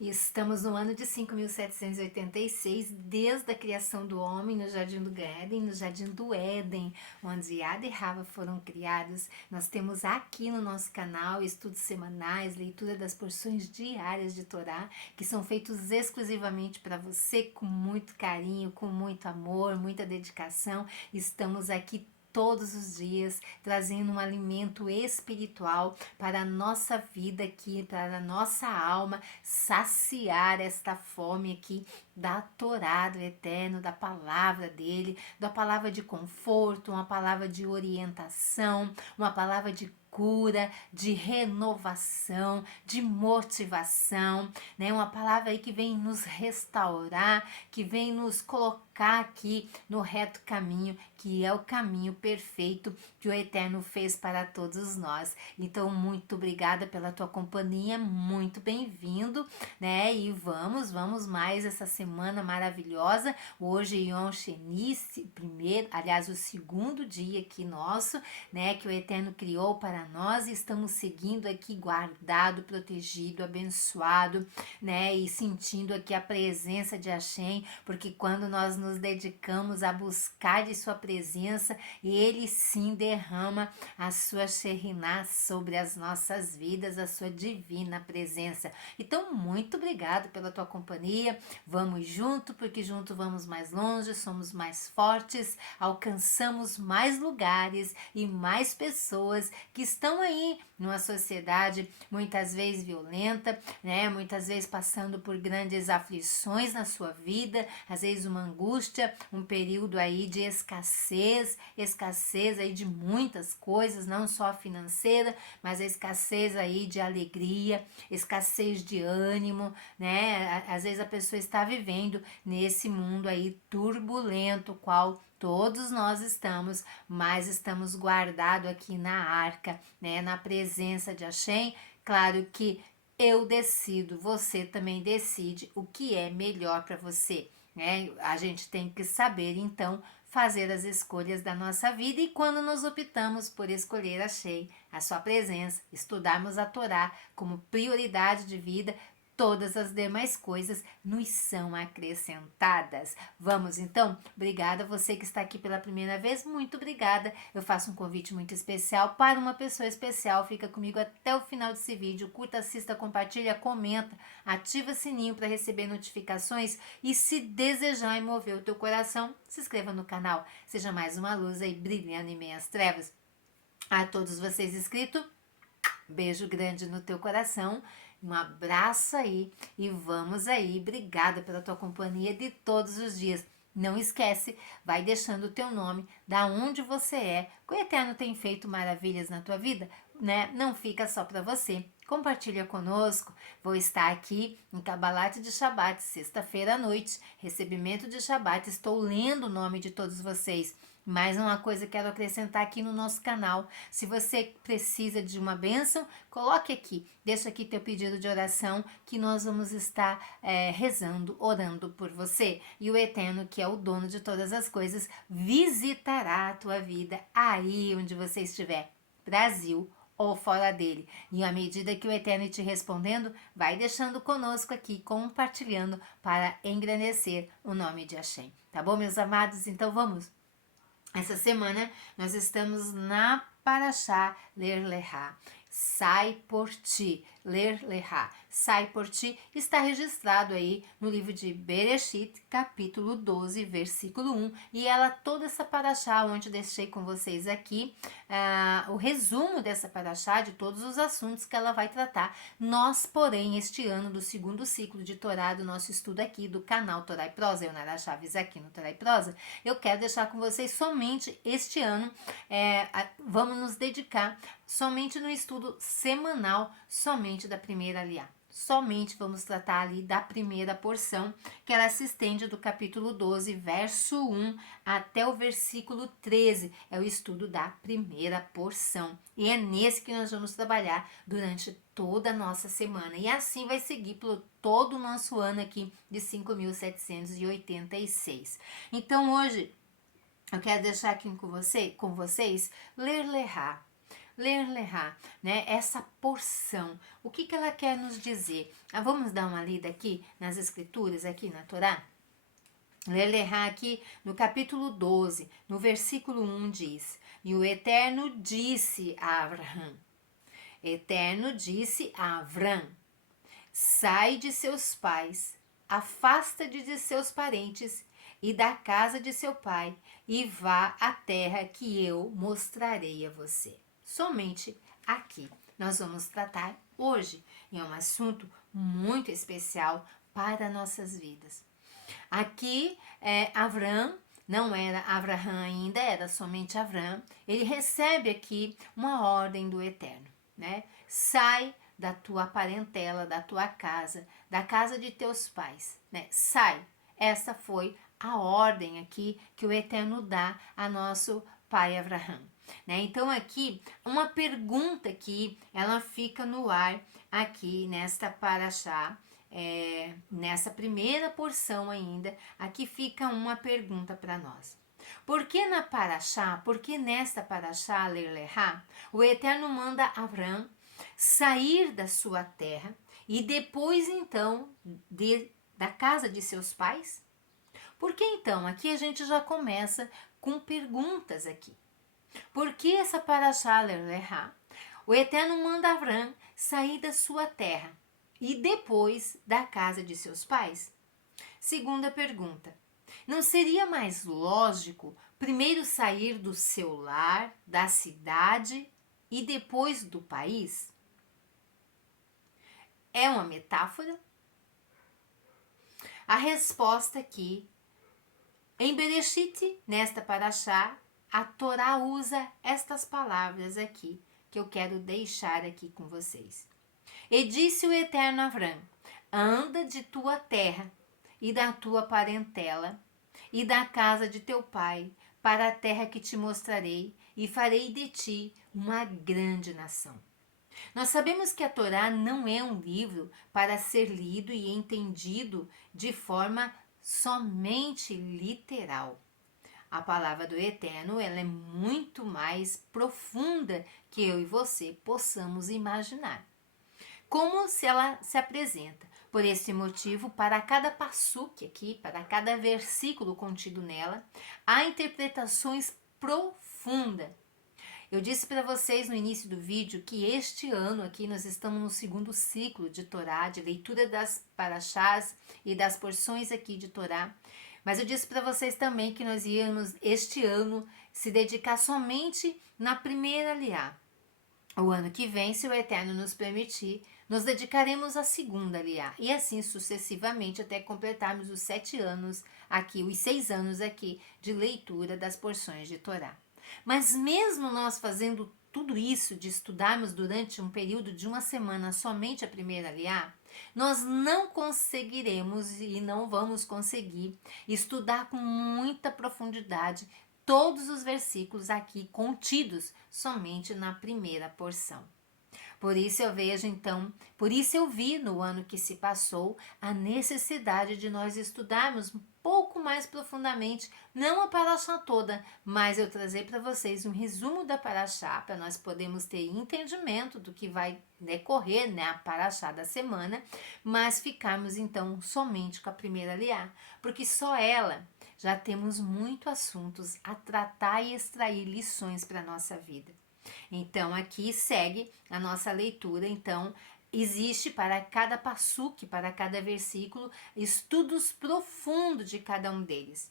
Estamos no ano de 5.786, desde a criação do homem no Jardim do Éden, onde Ada e Rava foram criados. Nós temos aqui no nosso canal estudos semanais, leitura das porções diárias de Torá, que são feitos exclusivamente para você, com muito carinho, com muito amor, muita dedicação. Estamos aqui todos os dias, trazendo um alimento espiritual para a nossa vida aqui, para a nossa alma, saciar esta fome aqui da Torá do Eterno, da palavra dele, da palavra de conforto, uma palavra de orientação, uma palavra de cura, de renovação, de motivação, né? Uma palavra aí que vem nos restaurar, que vem nos colocar aqui no reto caminho, que é o caminho perfeito que o Eterno fez para todos nós. Então, muito obrigada pela tua companhia, muito bem-vindo, né? E vamos mais essa semana maravilhosa. Hoje, Yom Sheni, primeiro, aliás, o segundo dia aqui nosso, né? Que o Eterno criou para nós, e estamos seguindo aqui guardado, protegido, abençoado, né? E sentindo aqui a presença de Hashem, porque quando nós nos dedicamos a buscar de sua presença, ele sim derrama a sua Shekhinah sobre as nossas vidas, a sua divina presença. Então, muito obrigado pela tua companhia. Vamos junto, porque junto vamos mais longe, somos mais fortes, alcançamos mais lugares e mais pessoas que estão aí numa sociedade muitas vezes violenta, né? Muitas vezes passando por grandes aflições na sua vida, às vezes uma angústia, um período aí de escassez aí de muitas coisas, não só financeira, mas a escassez aí de alegria, escassez de ânimo, né? Às vezes a pessoa está vivendo nesse mundo aí turbulento, qual todos nós estamos, mas estamos guardados aqui na arca, né? Na presença de Hashem. Claro que eu decido, você também decide o que é melhor para você, né? A gente tem que saber, então, fazer as escolhas da nossa vida, e quando nos optamos por escolher a sua presença, estudarmos a Torá como prioridade de vida, todas as demais coisas nos são acrescentadas. Vamos então? Obrigada você que está aqui pela primeira vez, muito obrigada. Eu faço um convite muito especial para uma pessoa especial. Fica comigo até o final desse vídeo. Curta, assista, compartilha, comenta, ativa o sininho para receber notificações, e se desejar e mover o teu coração, se inscreva no canal. Seja mais uma luz aí brilhando em meias trevas. A todos vocês inscritos, beijo grande no teu coração, um abraço aí e vamos aí. Obrigada pela tua companhia de todos os dias. Não esquece, vai deixando o teu nome, da onde você é, que o Eterno tem feito maravilhas na tua vida, né? Não fica só para você. Compartilha conosco. Vou estar aqui em Cabalate de Shabat, sexta-feira à noite, recebimento de Shabat. Estou lendo o nome de todos vocês. Mais uma coisa quero acrescentar aqui no nosso canal. Se você precisa de uma bênção, coloque aqui, deixa aqui teu pedido de oração, que nós vamos estar rezando, orando por você. E o Eterno, que é o dono de todas as coisas, visitará a tua vida aí onde você estiver, Brasil ou fora dele. E à medida que o Eterno te respondendo, vai deixando conosco aqui, compartilhando para engrandecer o nome de Hashem. Tá bom, meus amados? Então vamos. Essa semana nós estamos na Parashá Ler Lehá. Sai por ti, Ler Lehá. Sai por ti está registrado aí no livro de Bereshit, capítulo 12, versículo 1. E ela, toda essa Parashá, onde deixei com vocês aqui o resumo dessa Parashá, de todos os assuntos que ela vai tratar. Nós, porém, este ano do segundo ciclo de Torá, do nosso estudo aqui do canal Torá e Prosa, eu, Nara Chaves, aqui no Torá e Prosa, eu quero deixar com vocês somente este ano, vamos nos dedicar somente no estudo semanal, somente da primeira aliá. Somente vamos tratar ali da primeira porção, que ela se estende do capítulo 12, verso 1 até o versículo 13. É o estudo da primeira porção. E é nesse que nós vamos trabalhar durante toda a nossa semana. E assim vai seguir por todo o nosso ano aqui de 5.786. Então hoje eu quero deixar aqui com vocês Ler Lehá. ler lerá, né? Essa porção. O que ela quer nos dizer? Vamos dar uma lida aqui nas escrituras, aqui na Torá? Ler lerá aqui no capítulo 12, no versículo 1 diz: E o Eterno disse a Abraão, Eterno disse a Avram, sai de seus pais, afasta-te de seus parentes e da casa de seu pai, e vá à terra que eu mostrarei a você. Somente aqui nós vamos tratar hoje, e é um assunto muito especial para nossas vidas. Aqui, Avram, não era Abraham ainda, era somente Avram, ele recebe aqui uma ordem do Eterno, né? Sai da tua parentela, da tua casa, da casa de teus pais, né? Sai. Essa foi a ordem aqui que o Eterno dá a nosso pai Abraham, né? Então aqui, uma pergunta que ela fica no ar aqui nesta paraxá, nessa primeira porção ainda, aqui fica uma pergunta para nós. Por que na paraxá, por que nesta paraxá, ler lerá, o Eterno manda Abrão sair da sua terra e depois então da casa de seus pais? Porque então, aqui a gente já começa com perguntas aqui. Por que essa paraxá, ler lerá, o Eterno manda Abrão sair da sua terra e depois da casa de seus pais? Segunda pergunta: não seria mais lógico primeiro sair do seu lar, da cidade e depois do país? É uma metáfora? A resposta aqui, em Bereshit, nesta paraxá, a Torá usa estas palavras aqui, que eu quero deixar aqui com vocês. E disse o Eterno a Abrão: anda de tua terra e da tua parentela e da casa de teu pai para a terra que te mostrarei e farei de ti uma grande nação. Nós sabemos que a Torá não é um livro para ser lido e entendido de forma somente literal. A palavra do Eterno, ela é muito mais profunda que eu e você possamos imaginar. Como se ela se apresenta? Por esse motivo, para cada passuque aqui, para cada versículo contido nela, há interpretações profundas. Eu disse para vocês no início do vídeo que este ano aqui nós estamos no segundo ciclo de Torá, de leitura das paraxás e das porções aqui de Torá. Mas eu disse para vocês também que nós íamos este ano se dedicar somente na primeira aliá. O ano que vem, se o Eterno nos permitir, nos dedicaremos à segunda aliá. E assim sucessivamente até completarmos os 7 anos aqui, os 6 anos aqui de leitura das porções de Torá. Mas mesmo nós fazendo tudo isso, de estudarmos durante um período de uma semana somente a primeira aliá, nós não conseguiremos e não vamos conseguir estudar com muita profundidade todos os versículos aqui contidos somente na primeira porção. Por isso eu vejo então, por isso eu vi no ano que se passou a necessidade de nós estudarmos um pouco mais profundamente, não a paraxá toda, mas eu trazer para vocês um resumo da paraxá, para nós podermos ter entendimento do que vai decorrer, né, a paraxá da semana, mas ficarmos então somente com a primeira aliá, porque só ela já temos muitos assuntos a tratar e extrair lições para a nossa vida. Então, aqui segue a nossa leitura. Então, existe para cada passuque, para cada versículo, estudos profundos de cada um deles.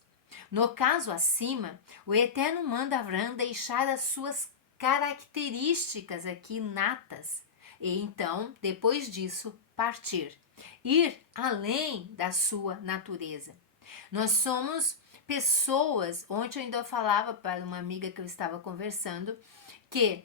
No caso acima, o Eterno manda Abrão deixar as suas características aqui natas e então, depois disso, partir, ir além da sua natureza. Nós somos pessoas, ontem eu ainda falava para uma amiga que eu estava conversando, que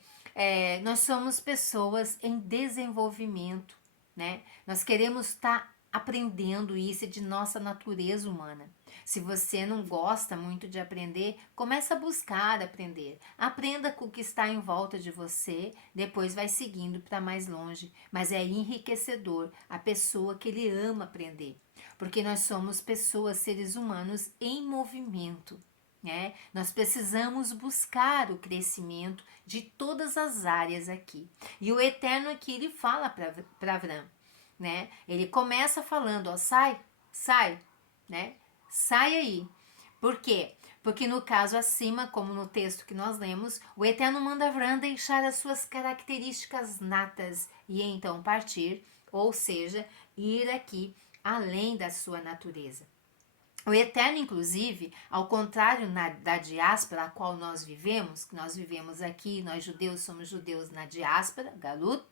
nós somos pessoas em desenvolvimento, né? Nós queremos estar aprendendo, isso é de nossa natureza humana. Se você não gosta muito de aprender, comece a buscar aprender. Aprenda com o que está em volta de você, depois vai seguindo para mais longe. Mas é enriquecedor a pessoa que ele ama aprender, porque nós somos pessoas, seres humanos em movimento. né? Nós precisamos buscar o crescimento de todas as áreas aqui. E o Eterno aqui, ele fala para Avram, né? Ele começa falando, ó, sai, né? Sai aí. Por quê? Porque no caso acima, como no texto que nós lemos, o Eterno manda Avram deixar as suas características natas e então partir, ou seja, ir aqui além da sua natureza. O Eterno, inclusive, ao contrário da diáspora a qual nós vivemos, que nós vivemos aqui, nós judeus somos judeus na diáspora, Galut,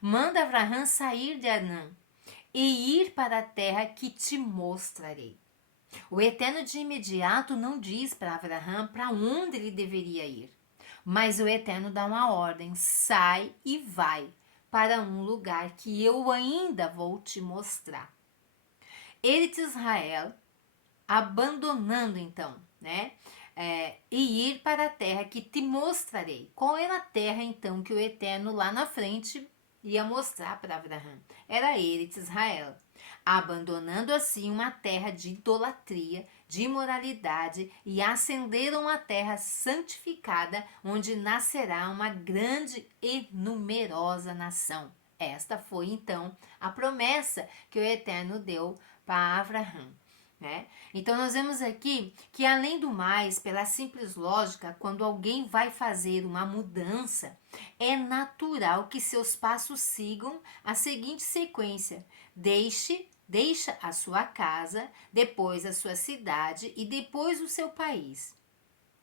manda Avraham sair de Anã e ir para a terra que te mostrarei. O Eterno de imediato não diz para Avraham para onde ele deveria ir, mas o Eterno dá uma ordem: sai e vai para um lugar que eu ainda vou te mostrar. Eretz Israel, abandonando então, né? E ir para a terra que te mostrarei. Qual era a terra então que o Eterno lá na frente ia mostrar para Abraão? Era Eretz Israel. Abandonando assim uma terra de idolatria, de imoralidade, e ascenderam a terra santificada, onde nascerá uma grande e numerosa nação. Esta foi então a promessa que o Eterno deu para Abraão. Né? Então nós vemos aqui que, além do mais, pela simples lógica, quando alguém vai fazer uma mudança, é natural que seus passos sigam a seguinte sequência: deixa a sua casa, depois a sua cidade e depois o seu país.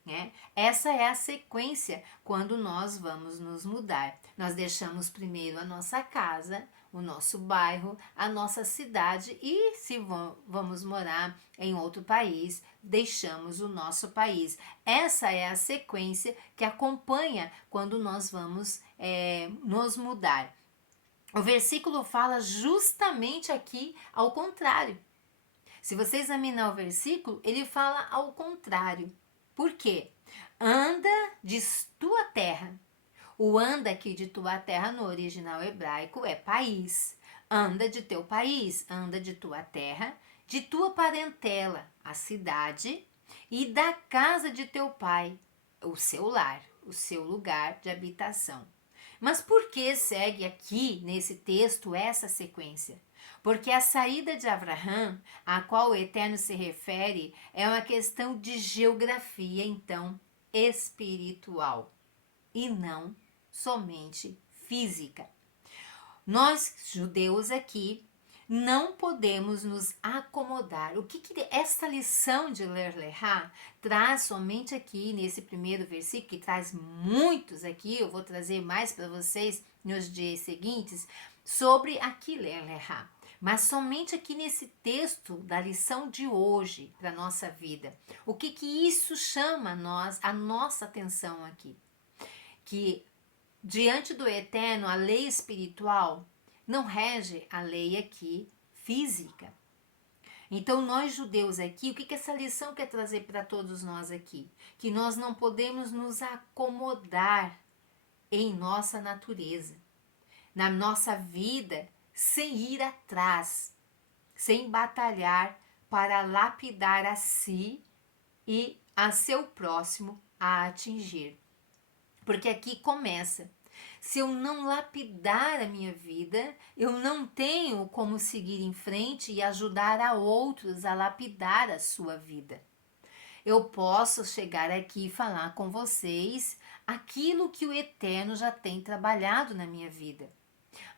Né? Essa é a sequência quando nós vamos nos mudar. Nós deixamos primeiro a nossa casa, o nosso bairro, a nossa cidade e, se vamos morar em outro país, deixamos o nosso país. Essa é a sequência que acompanha quando nós vamos nos mudar. O versículo fala justamente aqui ao contrário. Se você examinar o versículo, ele fala ao contrário. Por quê? Anda de tua terra. O anda aqui de tua terra no original hebraico é país. Anda de teu país, anda de tua terra, de tua parentela, a cidade, e da casa de teu pai, o seu lar, o seu lugar de habitação. Mas por que segue aqui nesse texto essa sequência? Porque a saída de Avraham, a qual o Eterno se refere, é uma questão de geografia, então, espiritual, e não somente física. Nós, judeus aqui, não podemos nos acomodar. O que esta lição de Ler Lehá traz somente aqui nesse primeiro versículo, que traz muitos aqui, eu vou trazer mais para vocês nos dias seguintes, sobre aqui Ler Lehá. Mas somente aqui nesse texto da lição de hoje para a nossa vida. O que isso chama a nossa atenção aqui? Que diante do Eterno, a lei espiritual não rege a lei aqui física. Então, nós judeus aqui, o que essa lição quer trazer para todos nós aqui? Que nós não podemos nos acomodar em nossa natureza, na nossa vida, sem ir atrás, sem batalhar para lapidar a si e a seu próximo a atingir. Porque aqui começa. Se eu não lapidar a minha vida, eu não tenho como seguir em frente e ajudar a outros a lapidar a sua vida. Eu posso chegar aqui e falar com vocês aquilo que o Eterno já tem trabalhado na minha vida.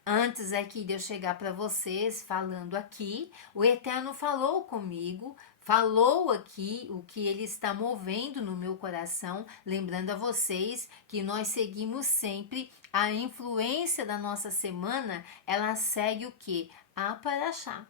Antes aqui de eu chegar para vocês falando aqui, o Eterno falou comigo, falou aqui o que ele está movendo no meu coração, lembrando a vocês que nós seguimos sempre a influência da nossa semana, ela segue o que? A Paraxá.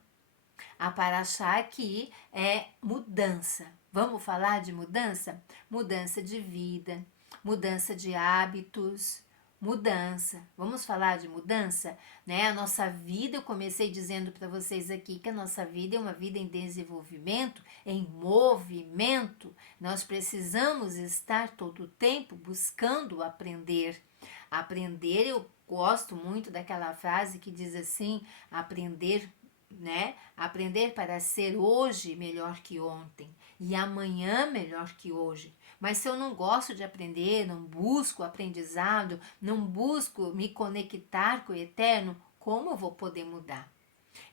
A Paraxá aqui é mudança. Vamos falar de mudança? Mudança de vida, mudança de hábitos, mudança. Vamos falar de mudança, né? A nossa vida, eu comecei dizendo para vocês aqui que a nossa vida é uma vida em desenvolvimento, em movimento. Nós precisamos estar todo o tempo buscando aprender. Aprender, eu gosto muito daquela frase que diz assim: aprender né? Aprender para ser hoje melhor que ontem e amanhã melhor que hoje. Mas se eu não gosto de aprender, não busco aprendizado, não busco me conectar com o eterno, como eu vou poder mudar?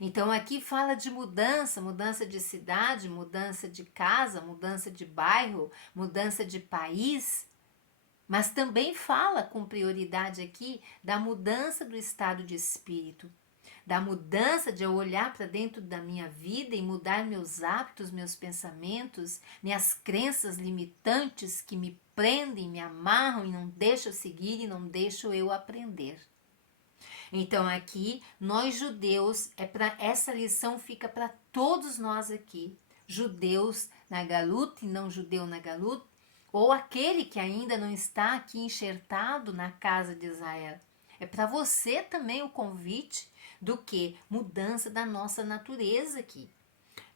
Então aqui fala de mudança, mudança de cidade, mudança de casa, mudança de bairro, mudança de país, mas também fala com prioridade aqui da mudança do estado de espírito, da mudança de eu olhar para dentro da minha vida e mudar meus hábitos, meus pensamentos, minhas crenças limitantes que me prendem, me amarram e não deixam eu seguir e não deixam eu aprender. Então aqui nós judeus, essa lição fica para todos nós aqui, judeus na Galut e não judeu na Galut, ou aquele que ainda não está aqui enxertado na casa de Israel. É para você também o convite do que? Mudança da nossa natureza aqui,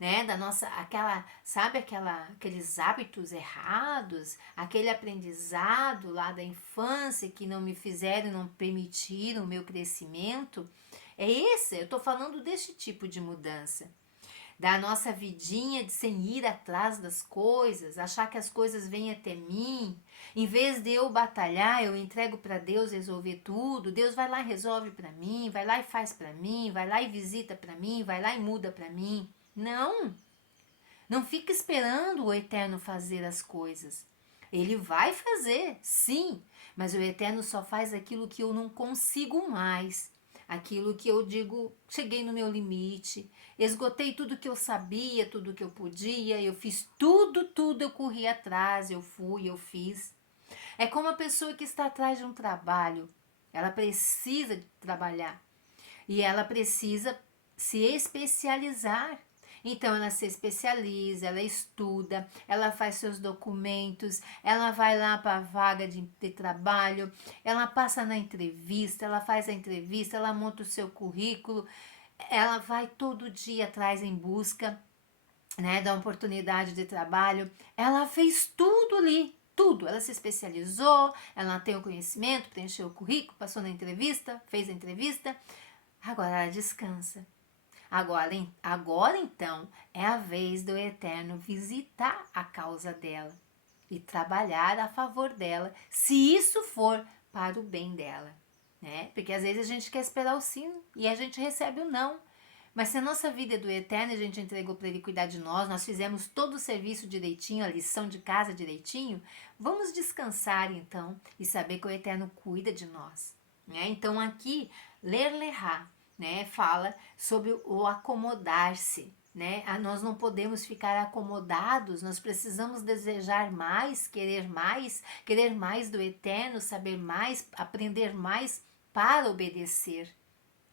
né? Da nossa, aqueles hábitos errados, aquele aprendizado lá da infância que não me fizeram, não permitiram o meu crescimento. Eu estou falando desse tipo de mudança. Da nossa vidinha de sem ir atrás das coisas, achar que as coisas vêm até mim. Em vez de eu batalhar, eu entrego para Deus resolver tudo. Deus vai lá e resolve para mim, vai lá e faz para mim, vai lá e visita para mim, vai lá e muda para mim. Não, não fica esperando o Eterno fazer as coisas. Ele vai fazer, sim, mas o Eterno só faz aquilo que eu não consigo mais. Aquilo que eu digo, cheguei no meu limite, esgotei tudo que eu sabia, tudo que eu podia, eu fiz tudo, eu corri atrás, eu fui, eu fiz. É como a pessoa que está atrás de um trabalho, ela precisa de trabalhar e ela precisa se especializar. Então ela se especializa, ela estuda, ela faz seus documentos, ela vai lá para a vaga de trabalho, ela passa na entrevista, ela faz a entrevista, ela monta o seu currículo, ela vai todo dia atrás em busca, né, da oportunidade de trabalho. Ela fez tudo ali, tudo. Ela se especializou, ela tem o conhecimento, preencheu o currículo, passou na entrevista, fez a entrevista. Agora ela descansa. Agora então é a vez do Eterno visitar a causa dela e trabalhar a favor dela, se isso for para o bem dela, né? Porque às vezes a gente quer esperar o sim e a gente recebe o não. Mas se a nossa vida é do Eterno, a gente entregou para Ele cuidar de nós fizemos todo o serviço direitinho, a lição de casa direitinho, vamos descansar então e saber que o Eterno cuida de nós, né? Então aqui, ler lerá, né, fala sobre o acomodar-se, né? Nós não podemos ficar acomodados, nós precisamos desejar mais, querer mais do Eterno, saber mais, aprender mais para obedecer,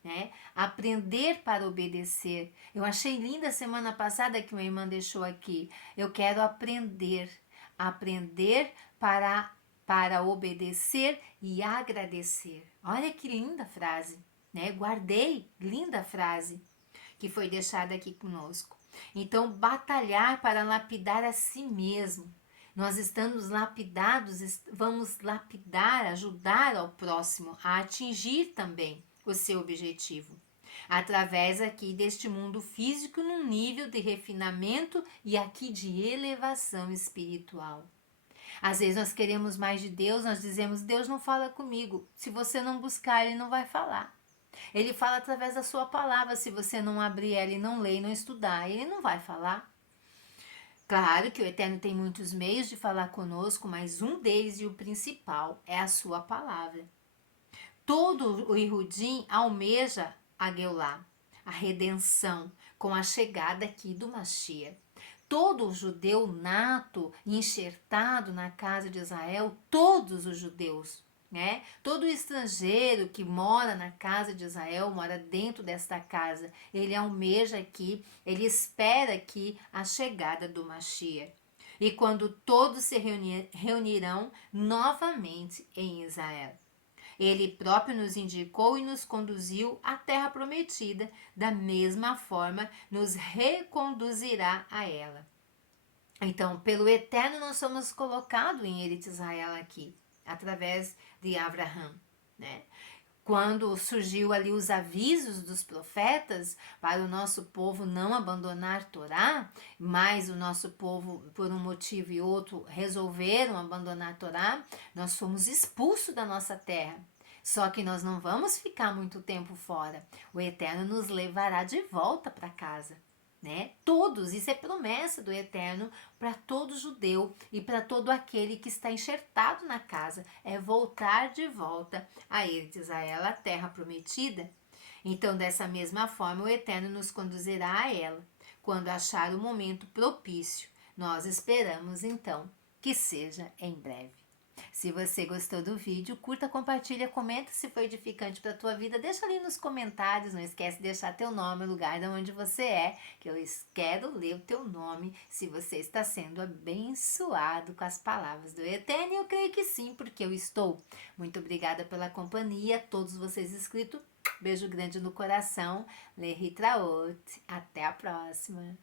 né? Aprender para obedecer. Eu achei linda a semana passada que uma irmã deixou aqui. Eu quero aprender para obedecer e agradecer. Olha que linda frase, né? Guardei, linda frase que foi deixada aqui conosco. Então, batalhar para lapidar a si mesmo. Nós estamos lapidados, vamos lapidar, ajudar ao próximo a atingir também o seu objetivo. Através aqui deste mundo físico num nível de refinamento e aqui de elevação espiritual. Às vezes nós queremos mais de Deus, nós dizemos, Deus não fala comigo. Se você não buscar, Ele não vai falar. Ele fala através da sua palavra, se você não abrir ela e não ler e não estudar, Ele não vai falar. Claro que o Eterno tem muitos meios de falar conosco, mas um deles e o principal é a sua palavra. Todo o Ihudim almeja a Geulah, a redenção, com a chegada aqui do Mashiach. Todo judeu nato, enxertado na casa de Israel, todos os judeus, né? Todo estrangeiro que mora na casa de Israel, mora dentro desta casa, ele almeja aqui, ele espera aqui a chegada do Mashiach. E quando todos se reunirão novamente em Israel. Ele próprio nos indicou e nos conduziu à terra prometida, da mesma forma nos reconduzirá a ela. Então, pelo Eterno nós somos colocados em Eretz Israel aqui, através de Abraham, né? quando surgiu ali os avisos dos profetas para o nosso povo não abandonar Torá, mas o nosso povo, por um motivo e outro, resolveram abandonar Torá, nós fomos expulsos da nossa terra. Só que nós não vamos ficar muito tempo fora. O Eterno nos levará de volta para casa. Né? Todos, isso é promessa do Eterno para todo judeu e para todo aquele que está enxertado na casa, é voltar de volta a ele de Israel, a terra prometida. Então, dessa mesma forma, o Eterno nos conduzirá a ela, quando achar o momento propício. Nós esperamos, então, que seja em breve. Se você gostou do vídeo, curta, compartilha, comenta se foi edificante para a tua vida. Deixa ali nos comentários, não esquece de deixar teu nome, o lugar de onde você é, que eu quero ler o teu nome, se você está sendo abençoado com as palavras do Eterno. E eu creio que sim, porque eu estou. Muito obrigada pela companhia, todos vocês inscritos. Beijo grande no coração. Lehitraot. Até a próxima.